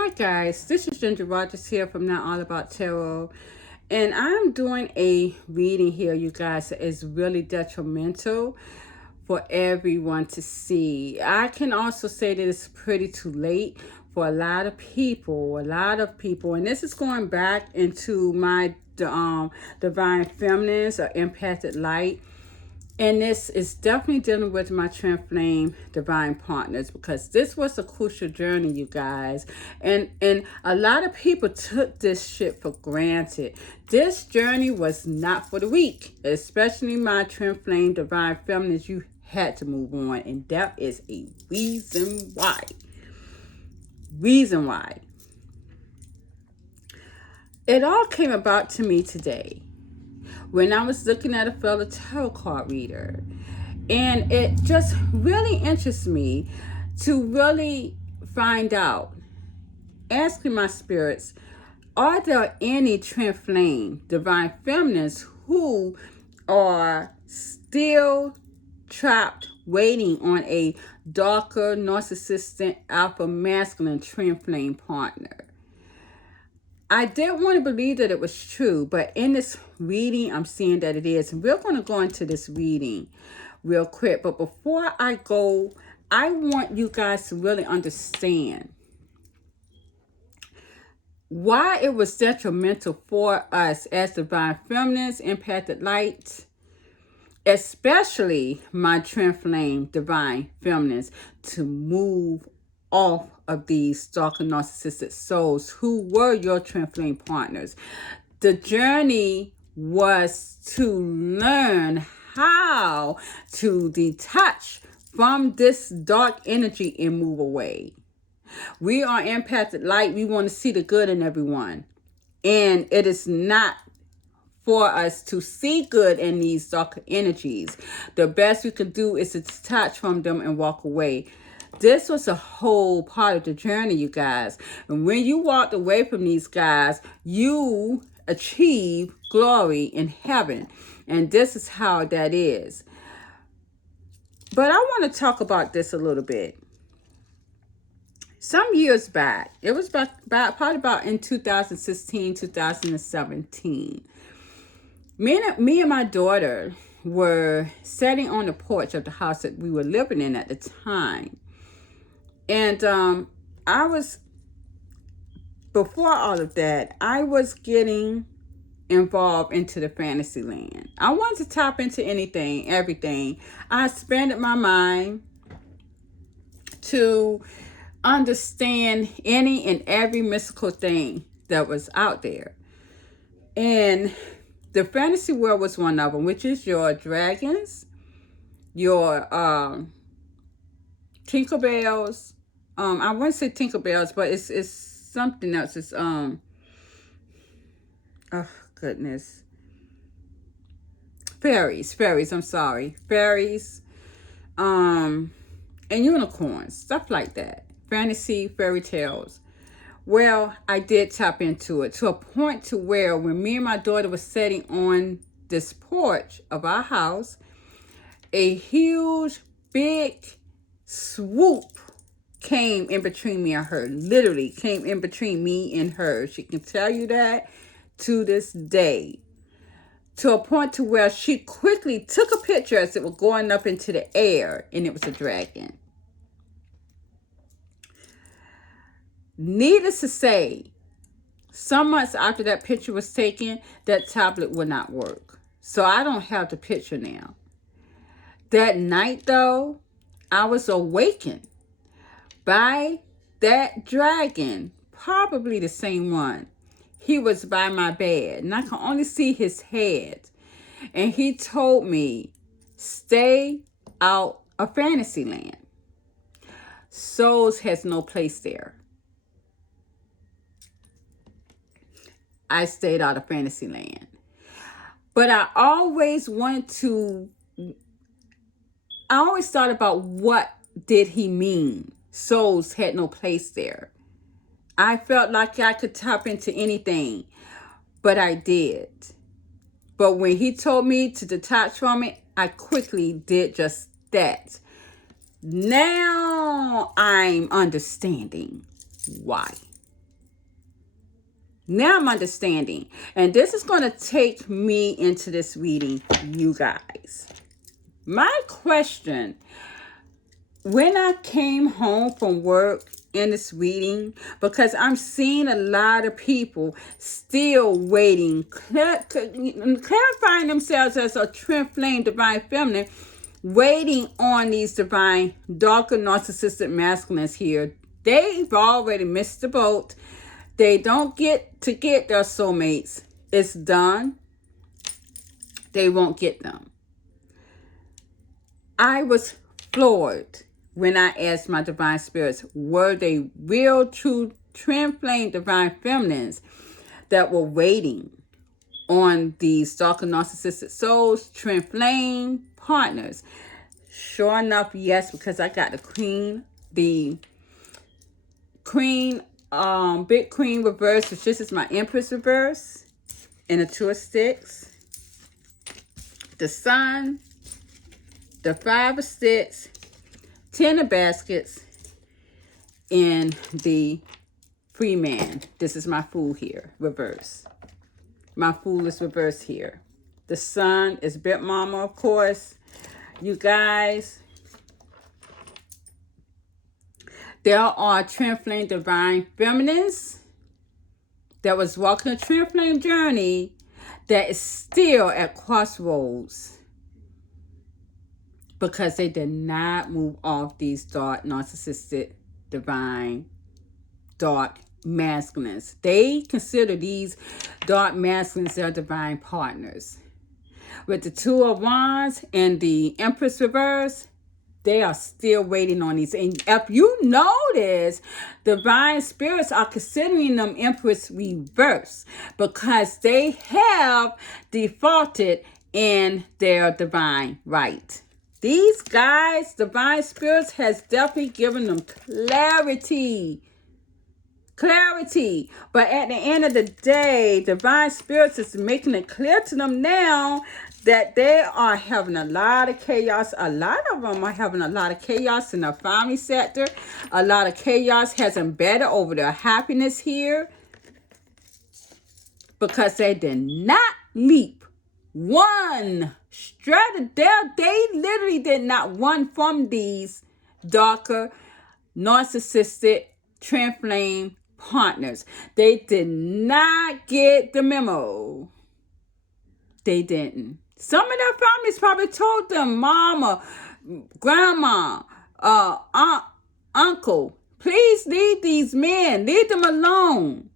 Hi guys, this is Ginger Rogers here from Now All About Tarot, and I'm doing a reading here, you guys, that is really detrimental for everyone to see. I can also say that it's pretty too late for a lot of people, and this is going back into my divine feminines or empathic light. And this is definitely dealing with my twin flame divine partners, because this was a crucial journey, you guys. And a lot of people took this shit for granted. This journey was not for the weak, especially my twin flame divine feminines. You had to move on, and that is a reason why. Reason why. It all came about to me today when I was looking at a fellow tarot card reader. And it just really interests me to really find out, asking my spirits, are there any twin flame divine feminines who are still trapped waiting on a darker, narcissistic, alpha masculine twin flame partner? I didn't want to believe that it was true, but in this reading, I'm seeing that it is. And we're going to go into this reading real quick. But before I go, I want you guys to really understand why it was detrimental for us as divine feminines, empathic light, especially my twin flame divine feminines, to move off of these stalker narcissistic souls who were your twin flame partners. The journey was to learn how to detach from this dark energy and move away. We are empathic light. We want to see the good in everyone. And it is not for us to see good in these dark energies. The best we can do is to detach from them and walk away. This was a whole part of the journey, you guys. And when you walked away from these guys, you achieve glory in heaven. And this is how that is. But I want to talk about this a little bit. Some years back, it was probably about in 2016, 2017. Me and my daughter were sitting on the porch of the house that we were living in at the time. And before all of that, I was getting involved into the fantasy land. I wanted to tap into anything, everything. I expanded my mind to understand any and every mystical thing that was out there. And the fantasy world was one of them, which is your dragons, your Tinkerbells. I wouldn't say Tinkerbells, but it's something else. It's oh goodness. Fairies, I'm sorry. Fairies, and unicorns, stuff like that. Fantasy, fairy tales. Well, I did tap into it to a point to where when me and my daughter was sitting on this porch of our house, a huge, big swoop came in between me and her. Literally came in between me and her. She can tell you that to this day. To a point to where she quickly took a picture as it was going up into the air, and it was a dragon. Needless to say, some months after that picture was taken, that tablet would not work. So I don't have the picture now. That night, though, I was awakened by that dragon, probably the same one. He was by my bed, and I could only see his head. And he told me, stay out of Fantasyland. Souls has no place there. I stayed out of Fantasyland. But I always thought about, what did he mean? Souls had no place there. I felt like I could tap into anything, but I did. But when he told me to detach from it, I quickly did just that. Now I'm understanding why. Now I'm understanding. And this is going to take me into this reading, you guys. My question, when I came home from work in this reading, because I'm seeing a lot of people still waiting, clarifying themselves as a twin flame divine feminine, waiting on these divine darker narcissistic masculines here. They've already missed the boat. They don't get their soulmates. It's done. They won't get them. I was floored when I asked my divine spirits, were they real, true, twin flame divine feminines that were waiting on these darker narcissistic souls, twin flame partners? Sure enough, yes, because I got the queen, big queen reverse, which this is my empress reverse, and the two of sticks, the sun, the 5 of sticks, 10 of baskets, and the free man. This is my fool here, reverse. My fool is reverse here. The sun is Bit Mama, of course. You guys, there are twin flame divine feminines that was walking a twin flame journey that is still at crossroads because they did not move off these dark, narcissistic, divine, dark masculines. They consider these dark masculines their divine partners. With the 2 of Wands and the Empress reverse, they are still waiting on these. And if you notice, divine spirits are considering them Empress reverse because they have defaulted in their divine right. These guys, divine spirits, has definitely given them clarity. But at the end of the day, divine spirits is making it clear to them now that they are having a lot of chaos. A lot of them are having a lot of chaos in their family sector. A lot of chaos has embedded over their happiness here because they did not leap one strategy. They literally did not run from these darker, narcissistic, twin flame partners. They did not get the memo. They didn't. Some of their families probably told them, mama, grandma, aunt, uncle, please leave these men. Leave them alone.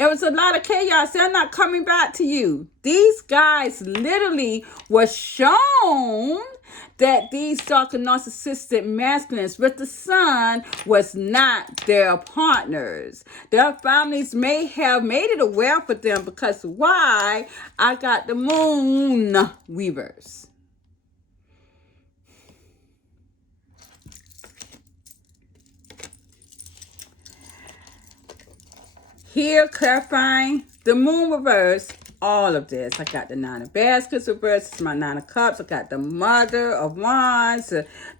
It was a lot of chaos. They're not coming back to you. These guys literally were shown that these darker narcissistic masculines with the sun was not their partners. Their families may have made it aware for them because why? I got the moon reverse. Here, clarifying the moon reverse, all of this. I got the 9 of baskets reverse. It's my 9 of cups. I got the mother of wands.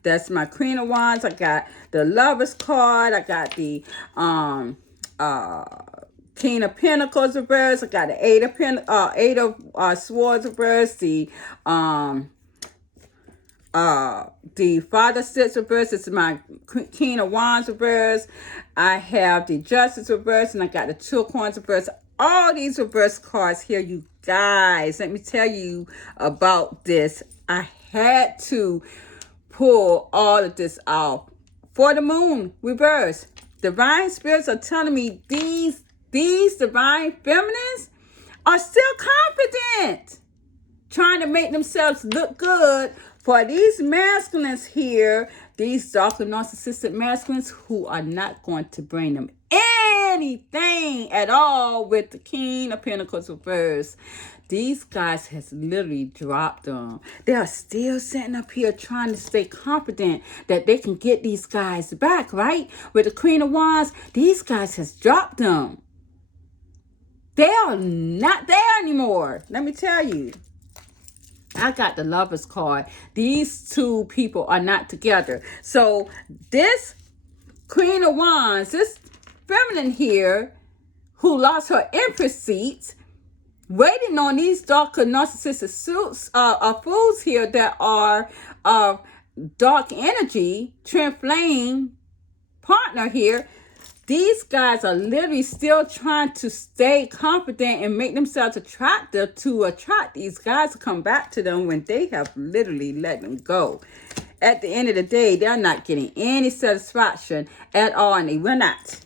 That's my queen of wands. I got the lover's card. I got the king of pentacles reverse. I got the eight of swords reverse. The father sits reverse. This is my king of wands reverse. I have the justice reverse, and I got the 2 of coins reverse. All these reverse cards here, you guys. Let me tell you about this. I had to pull all of this off. For the moon reverse, divine spirits are telling me these divine feminines are still confident, trying to make themselves look good for these masculines here, these darker narcissistic masculines who are not going to bring them anything at all with the king of pentacles reverse. These guys has literally dropped them. They are still sitting up here trying to stay confident that they can get these guys back, right? With the queen of wands, these guys has dropped them. They are not there anymore. Let me tell you. I got the lover's card. These two people are not together. So this queen of wands, this feminine here, who lost her empress seat, waiting on these darker narcissistic suits, fools here that are dark energy, twin flame partner here. These guys are literally still trying to stay confident and make themselves attractive to attract these guys to come back to them when they have literally let them go. At the end of the day, they're not getting any satisfaction at all, and they will not.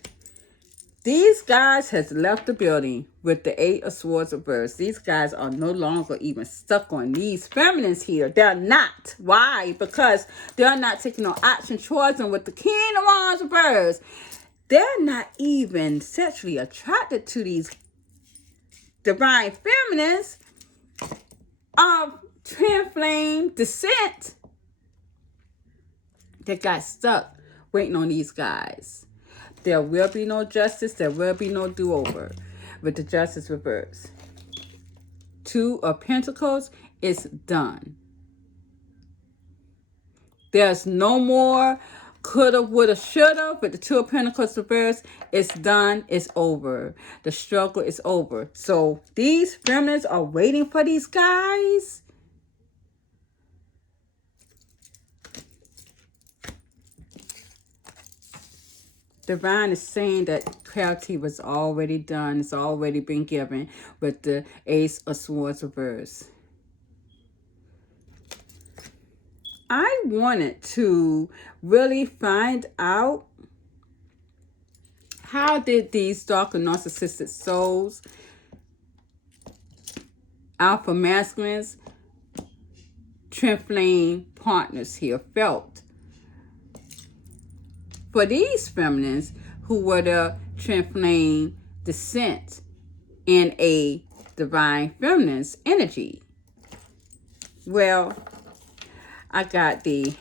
These guys has left the building with the 8 of Swords reversed. These guys are no longer even stuck on these feminines here. They're not. Why? Because they're not taking no action towards them with the King of Wands reversed. They're not even sexually attracted to these divine feminines of twin flame descent that got stuck waiting on these guys. There will be no justice. There will be no do-over with the justice reverse. 2 of Pentacles is done. There's no more coulda, woulda, shoulda, but the 2 of Pentacles reverse is done. It's over. The struggle is over. So these feminines are waiting for these guys. Divine is saying that clarity was already done. It's already been given with the Ace of Swords reverse. I wanted to really find out, how did these darker narcissistic souls, alpha masculines, twin flame partners here felt for these feminines who were the twin flame descent in a divine feminine's energy. Well, I got the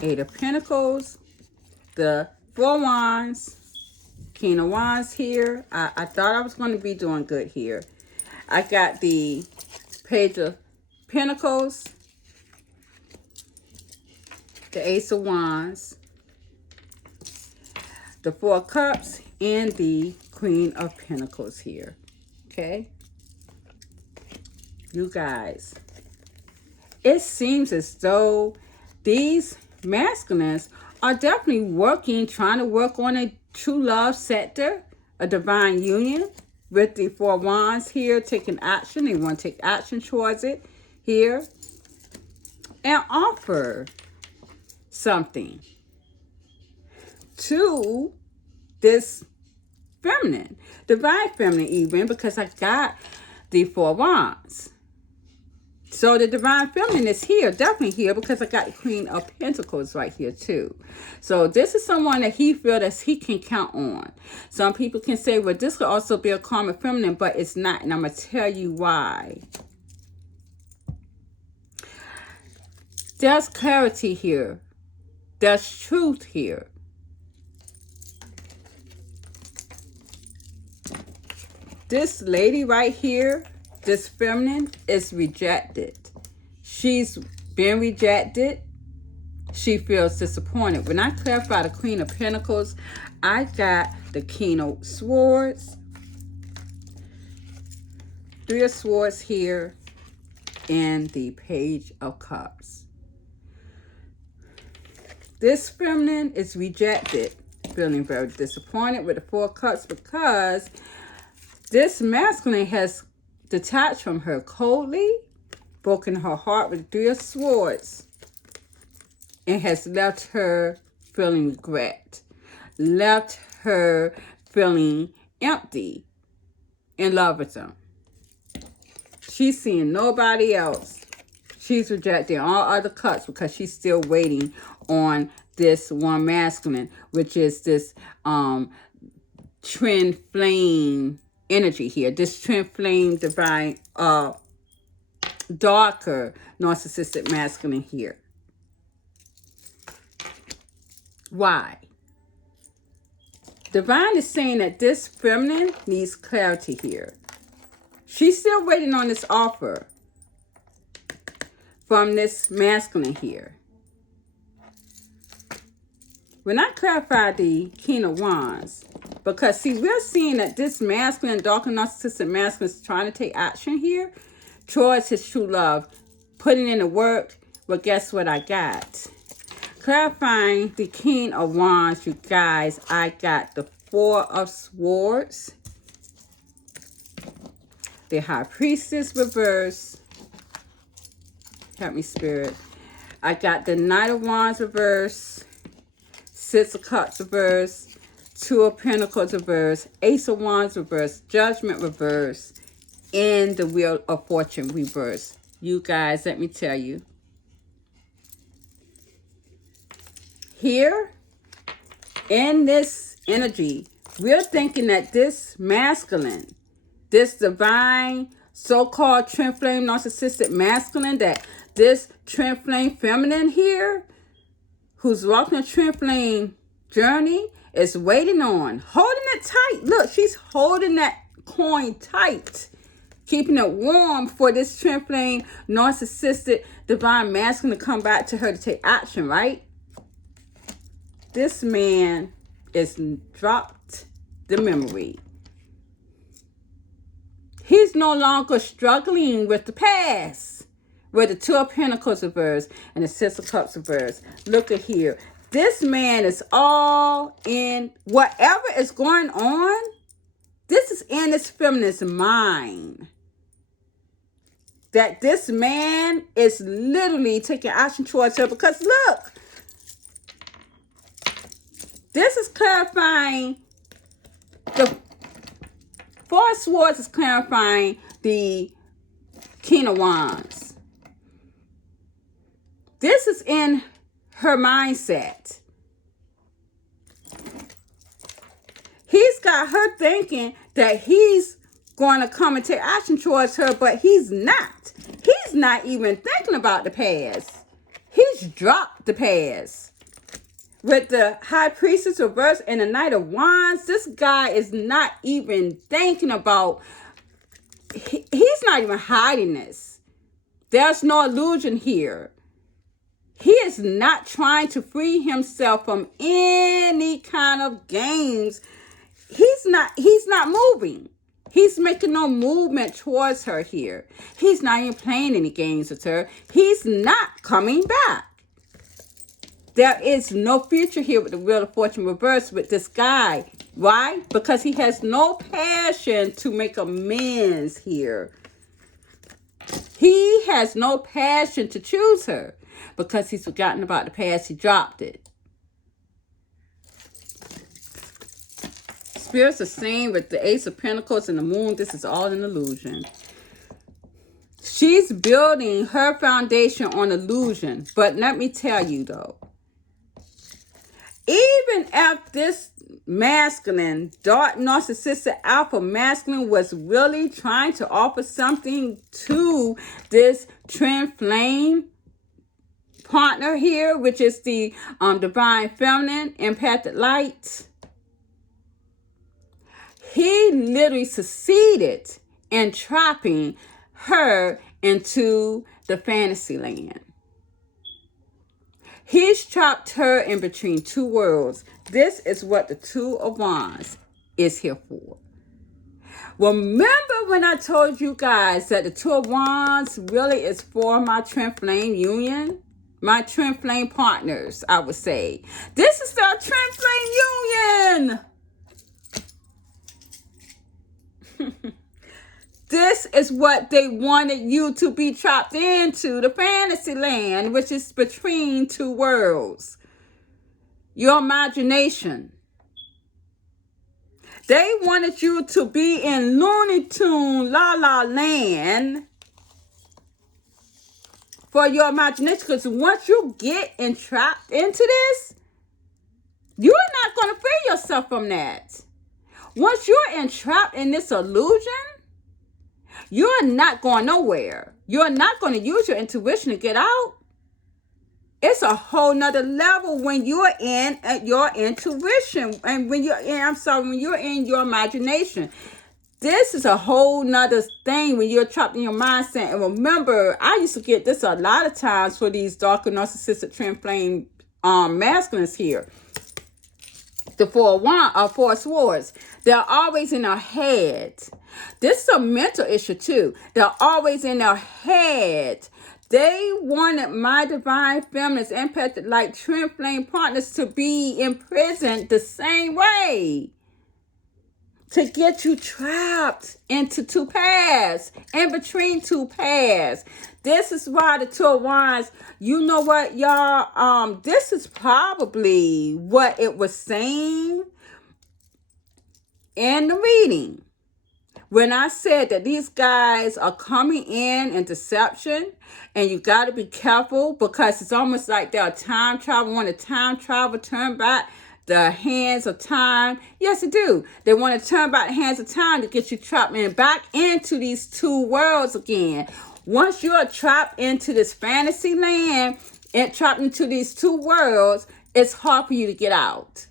8 of Pentacles, the 4 Wands, King of Wands here. I thought I was going to be doing good here. I got the Page of Pentacles, the Ace of Wands, the 4 of Cups, and the Queen of Pentacles here. Okay? You guys, it seems as though these masculines are definitely working, trying to work on a true love sector, a divine union with the 4 Wands here, taking action. They want to take action towards it here and offer something to this feminine, divine feminine even, because I got the 4 Wands. So the divine feminine is here, definitely here, because I got the Queen of Pentacles right here too. So this is someone that he feels that he can count on. Some people can say, well, this could also be a karmic feminine, but it's not. And I'm going to tell you why. There's clarity here. There's truth here. This lady right here, this feminine, is rejected. She's been rejected. She feels disappointed. When I clarify the Queen of Pentacles, I got the King of Swords, 3 of Swords here, and the Page of Cups. This feminine is rejected, feeling very disappointed with the 4 of Cups because this masculine has detached from her coldly, broken her heart with 3 of Swords, and has left her feeling regret, left her feeling empty in love with him. She's seeing nobody else. She's rejecting all other cups because she's still waiting on this one masculine, which is this twin flame energy here. This twin flame divine, darker narcissistic masculine here. Why? Divine is saying that this feminine needs clarity here. She's still waiting on this offer from this masculine here. when I clarify the King of Wands, because see, we're seeing that this masculine, dark and narcissistic masculine is trying to take action here towards his true love, putting in the work. Well, guess what I got? Clarifying the King of Wands, you guys, I got the Four of Swords, the High Priestess reverse. Help me, Spirit. I got the Knight of Wands reverse, Six of Cups reverse, Two of Pentacles reverse, Ace of Wands reverse, Judgment reverse, and the Wheel of Fortune reverse. You guys, let me tell you. Here, in this energy, we're thinking that this masculine, this divine, so-called twin flame narcissistic masculine, that this twin flame feminine here, who's walking a twin flame journey, is waiting on, holding it tight. Look, she's holding that coin tight, keeping it warm for this twin flame narcissistic divine masculine to come back to her to take action, right? This man is dropped the memory. He's no longer struggling with the past, with the Two of Pentacles reverse and the Six of Cups reverse. Look at here. This man is all in. Whatever is going on, this is in this feminist's mind. That this man is literally taking action towards her, because look, this is clarifying, the Four of Swords is clarifying the King of Wands. This is in her mindset. He's got her thinking that he's going to come and take action towards her, but he's not. He's not even thinking about the past. He's dropped the past. With the High Priestess reverse and the Knight of Wands, this guy is not even thinking about, he's not even hiding this. There's no illusion here. He is not trying to free himself from any kind of games. He's not moving. He's making no movement towards her here. He's not even playing any games with her. He's not coming back. There is no future here with the Wheel of Fortune reverse with this guy. Why? Because he has no passion to make amends here. He has no passion to choose her because he's forgotten about the past. He dropped it. Spirit's the same with the Ace of Pentacles and the Moon. This is all an illusion. She's building her foundation on illusion. But let me tell you though, even if this masculine, dark, narcissistic, alpha masculine was really trying to offer something to this twin flame partner here, which is the divine feminine, empathic light, he literally succeeded in trapping her into the fantasy land. He's trapped her in between two worlds. This is what the Two of Wands is here for. Remember when I told you guys that the Two of Wands really is for my twin flame union? My twin flame partners, I would say. This is our twin flame union. This is what they wanted you to be trapped into, the fantasy land, which is between two worlds. Your imagination. They wanted you to be in Looney Tune La La Land for your imagination. Because once you get entrapped into this, you're not going to free yourself from that. Once you're entrapped in this illusion, you're not going nowhere. You're not going to use your intuition to get out. It's a whole nother level when you're in your intuition. And when you're in, when you're in your imagination. This is a whole nother thing when you're trapped in your mindset. And remember, I used to get this a lot of times for these darker narcissistic twin flame masculines here. The four swords. They're always in their head. This is a mental issue too. They're always in their head. They wanted my divine feminines, empathic, like twin flame partners, to be imprisoned the same way. To get you trapped into two paths, in between two paths. This is why the Two of Wands, you know what, y'all, this is probably what it was saying in the reading. When I said that these guys are coming in deception, and you got to be careful because it's almost like they're time travel, want to time travel, turn back the hands of time. Yes, they do. They want to turn back the hands of time to get you trapped in back into these two worlds again. Once you're trapped into this fantasy land and trapped into these two worlds, it's hard for you to get out.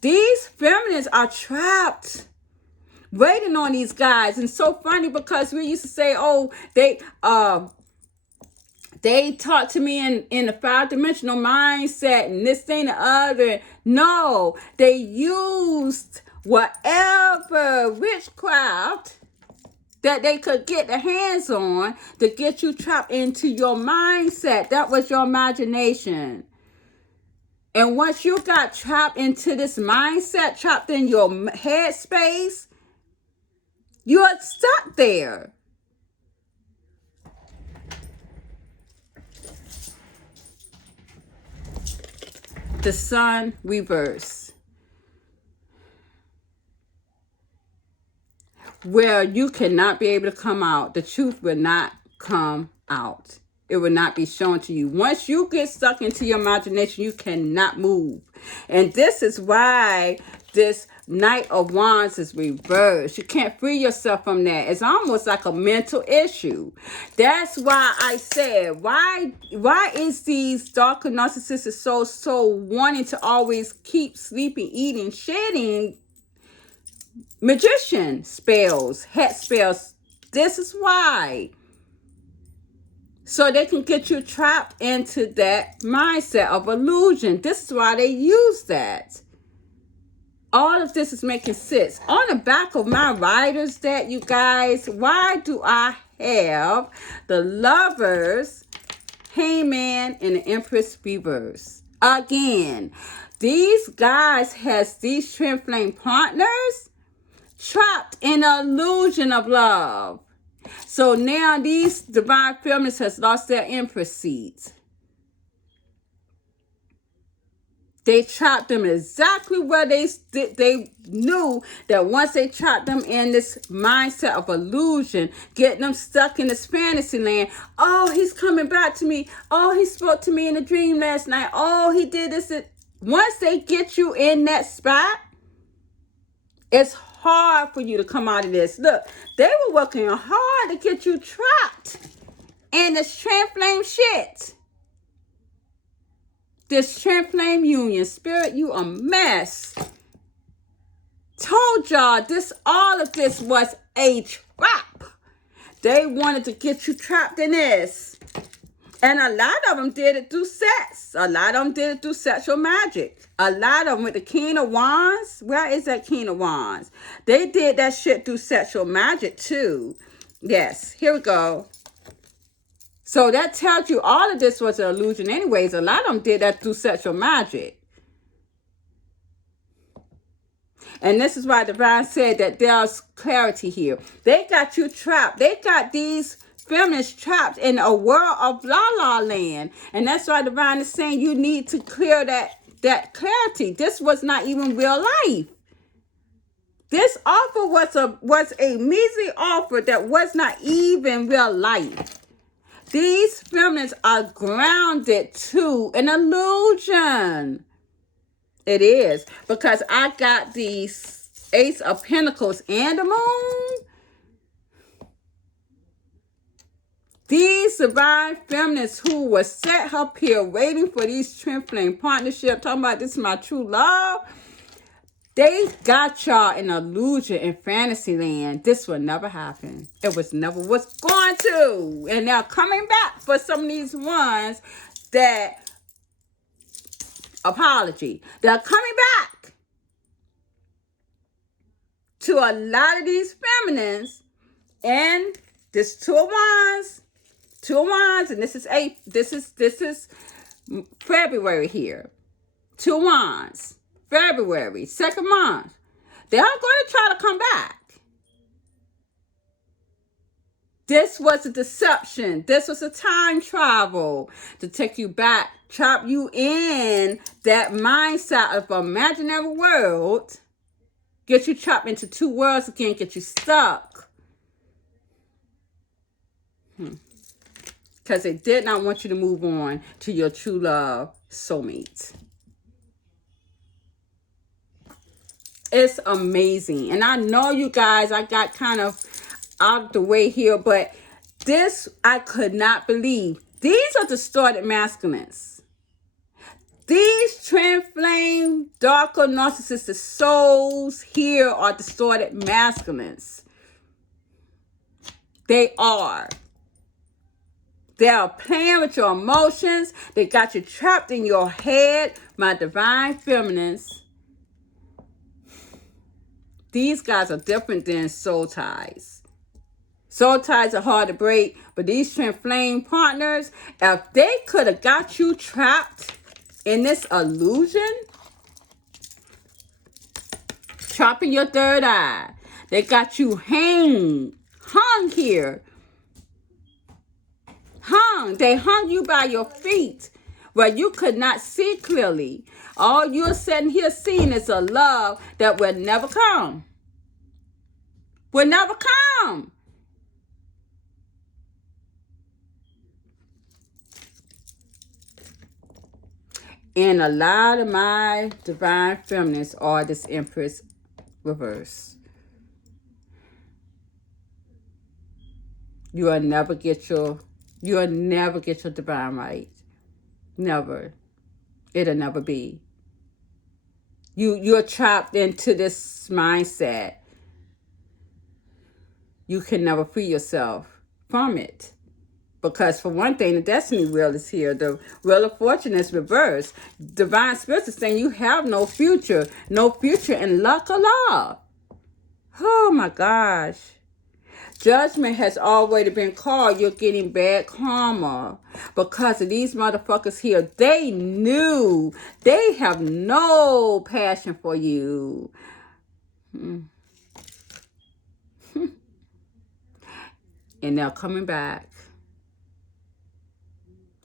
These feminines are trapped, waiting on these guys. And so funny because we used to say, oh, they taught to me in the 5-dimensional mindset and this thing and the other. No, they used whatever witchcraft that they could get their hands on to get you trapped into your mindset. That was your imagination. And once you got trapped into this mindset, trapped in your head space, you're stuck there. The sun reverse, where you cannot be able to come out. The truth will not come out. It will not be shown to you. Once you get stuck into your imagination, you cannot move. And this is why this Knight of Wands is reversed. You can't free yourself from that. It's almost like a mental issue. That's why I said, why is these darker narcissistic souls so wanting to always keep sleeping, eating, shedding magician spells, head spells? This is why. So they can get you trapped into that mindset of illusion. This is why they use that. All of this is making sense. On the back of my writer's deck, you guys, why do I have the Lovers, Hangman, and the Empress reverse? Again, these guys has these twin flame partners trapped in an illusion of love. So now these divine feminines has lost their Empress seeds. They trapped them exactly where they knew that once they trapped them in this mindset of illusion, getting them stuck in this fantasy land. Oh, he's coming back to me. Oh, he spoke to me in a dream last night. Oh, he did this. Once they get you in that spot, it's hard for you to come out of this. Look, they were working hard to get you trapped in this twin flame shit. This twin flame union. Spirit, you a mess. Told y'all all of this was a trap. They wanted to get you trapped in this. And a lot of them did it through sex. A lot of them did it through sexual magic. A lot of them with the King of Wands. Where is that King of Wands? They did that shit through sexual magic too. Yes, here we go. So that tells you all of this was an illusion anyways. A lot of them did that through sexual magic. And this is why Divine said that there's clarity here. They got you trapped. They got these feminists trapped in a world of la-la land. And that's why Divine is saying you need to clear that clarity. This was not even real life. This offer was a measly offer that was not even real life. These feminists are grounded to an illusion. It is. Because I got the Ace of Pentacles and the Moon. These divine feminists who were set up here waiting for these twin flame partnerships, talking about this is my true love. They got y'all in illusion in fantasy land. This will never happen. It was never was going to. And now coming back for some of these ones that, apology, they're coming back to a lot of these feminines. And this Two of Wands, and this is February here. Two of Wands, February, second month. They are going to try to come back. This was a deception. This was a time travel to take you back, trap you in that mindset of imaginary world, get you trapped into two worlds again, get you stuck. Because they did not want you to move on to your true love soulmate. It's amazing. And I know you guys, I got kind of out of the way here, but this I could not believe. These are distorted masculines. These twin flame, darker narcissistic souls here are distorted masculines. They are. They are playing with your emotions. They got you trapped in your head, my divine feminines. These guys are different than soul ties. Soul ties are hard to break, but these twin flame partners, if they could have got you trapped in this illusion, trapping your third eye, they got you hung here. They hung you by your feet where you could not see clearly. All you're sitting here seeing is a love that will never come. Will never come. And a lot of my divine feminines are this Empress reverse. You'll never get your divine right. Never. It'll never be. You're trapped into this mindset. You can never free yourself from it. Because for one thing, the destiny wheel is here. The wheel of fortune is reversed. Divine Spirit is saying you have no future. No future in luck or love. Oh my gosh. Judgment has already been called. You're getting bad karma. Because of these motherfuckers here. They knew. They have no passion for you. And they're coming back.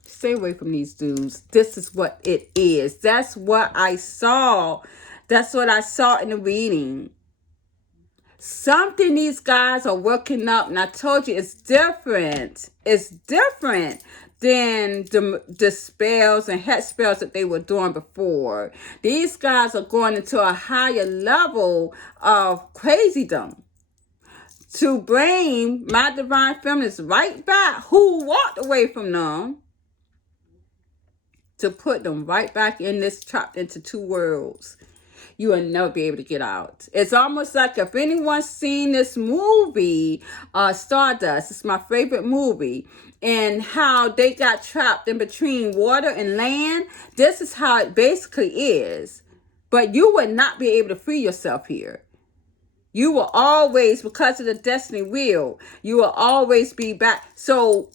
Stay away from these dudes. This is what it is. That's what I saw. That's what I saw in the reading. Something these guys are working up. And I told you it's different. It's different than the spells and hex spells that they were doing before. These guys are going into a higher level of crazydom. To bring my divine feminines right back, who walked away from them, to put them right back in this trapped into two worlds. You will never be able to get out. It's almost like if anyone's seen this movie, Stardust, it's my favorite movie, and how they got trapped in between water and land. This is how it basically is. But you would not be able to free yourself here. You will always, because of the destiny wheel, you will always be back. So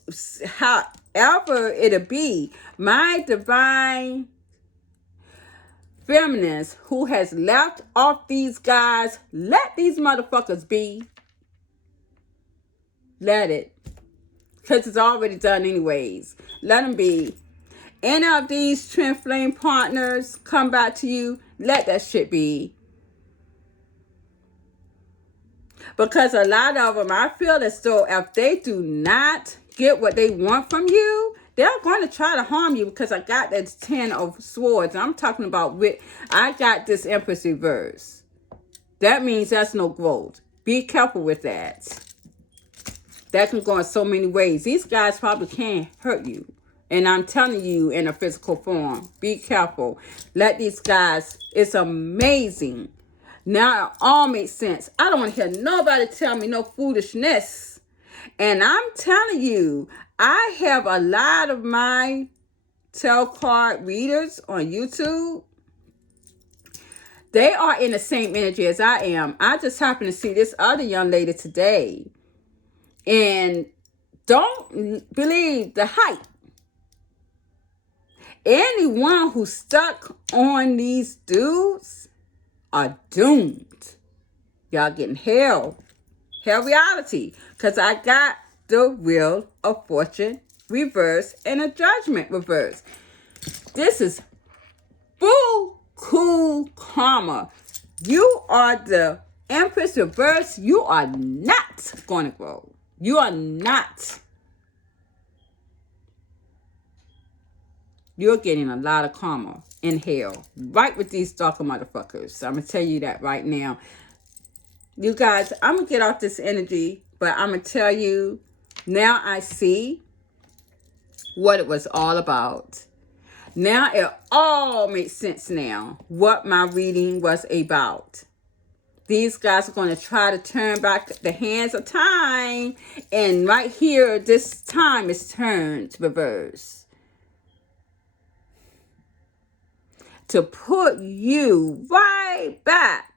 however it'll be, my divine feminines who has left off these guys, let these motherfuckers be. Let it. Because it's already done anyways. Let them be. Any of these twin flame partners come back to you, let that shit be. Because a lot of them, I feel as though if they do not get what they want from you, they're going to try to harm you. Because I got that 10 of swords. I'm talking about, I got this Empress reverse. That means that's no growth. Be careful with that. That can go in so many ways. These guys probably can hurt you. And I'm telling you in a physical form. Be careful. Let these guys, it's amazing. Now it all makes sense. I don't want to hear nobody tell me no foolishness. And I'm telling you, I have a lot of my tarot card readers on YouTube. They are in the same energy as I am. I just happened to see this other young lady today. And don't believe the hype. Anyone who's stuck on these dudes are doomed. Y'all getting hell reality. Because I got the Wheel of Fortune reverse and a Judgment reverse. This is cool karma. You are the Empress reverse. You are not going to grow. You are not. You're getting a lot of karma in hell. Right with these stalker motherfuckers. I'm going to tell you that right now. You guys, I'm going to get off this energy. But I'm going to tell you, now I see what it was all about. Now it all makes sense now. What my reading was about. These guys are going to try to turn back the hands of time. And right here, this time is turned reverse. To put you right back.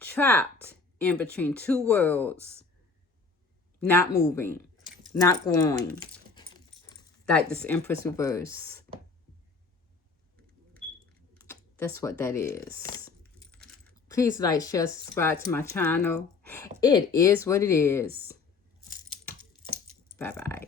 Trapped in between two worlds. Not moving. Not growing. Like this Empress reverse. That's what that is. Please like, share, subscribe to my channel. It is what it is. Bye-bye.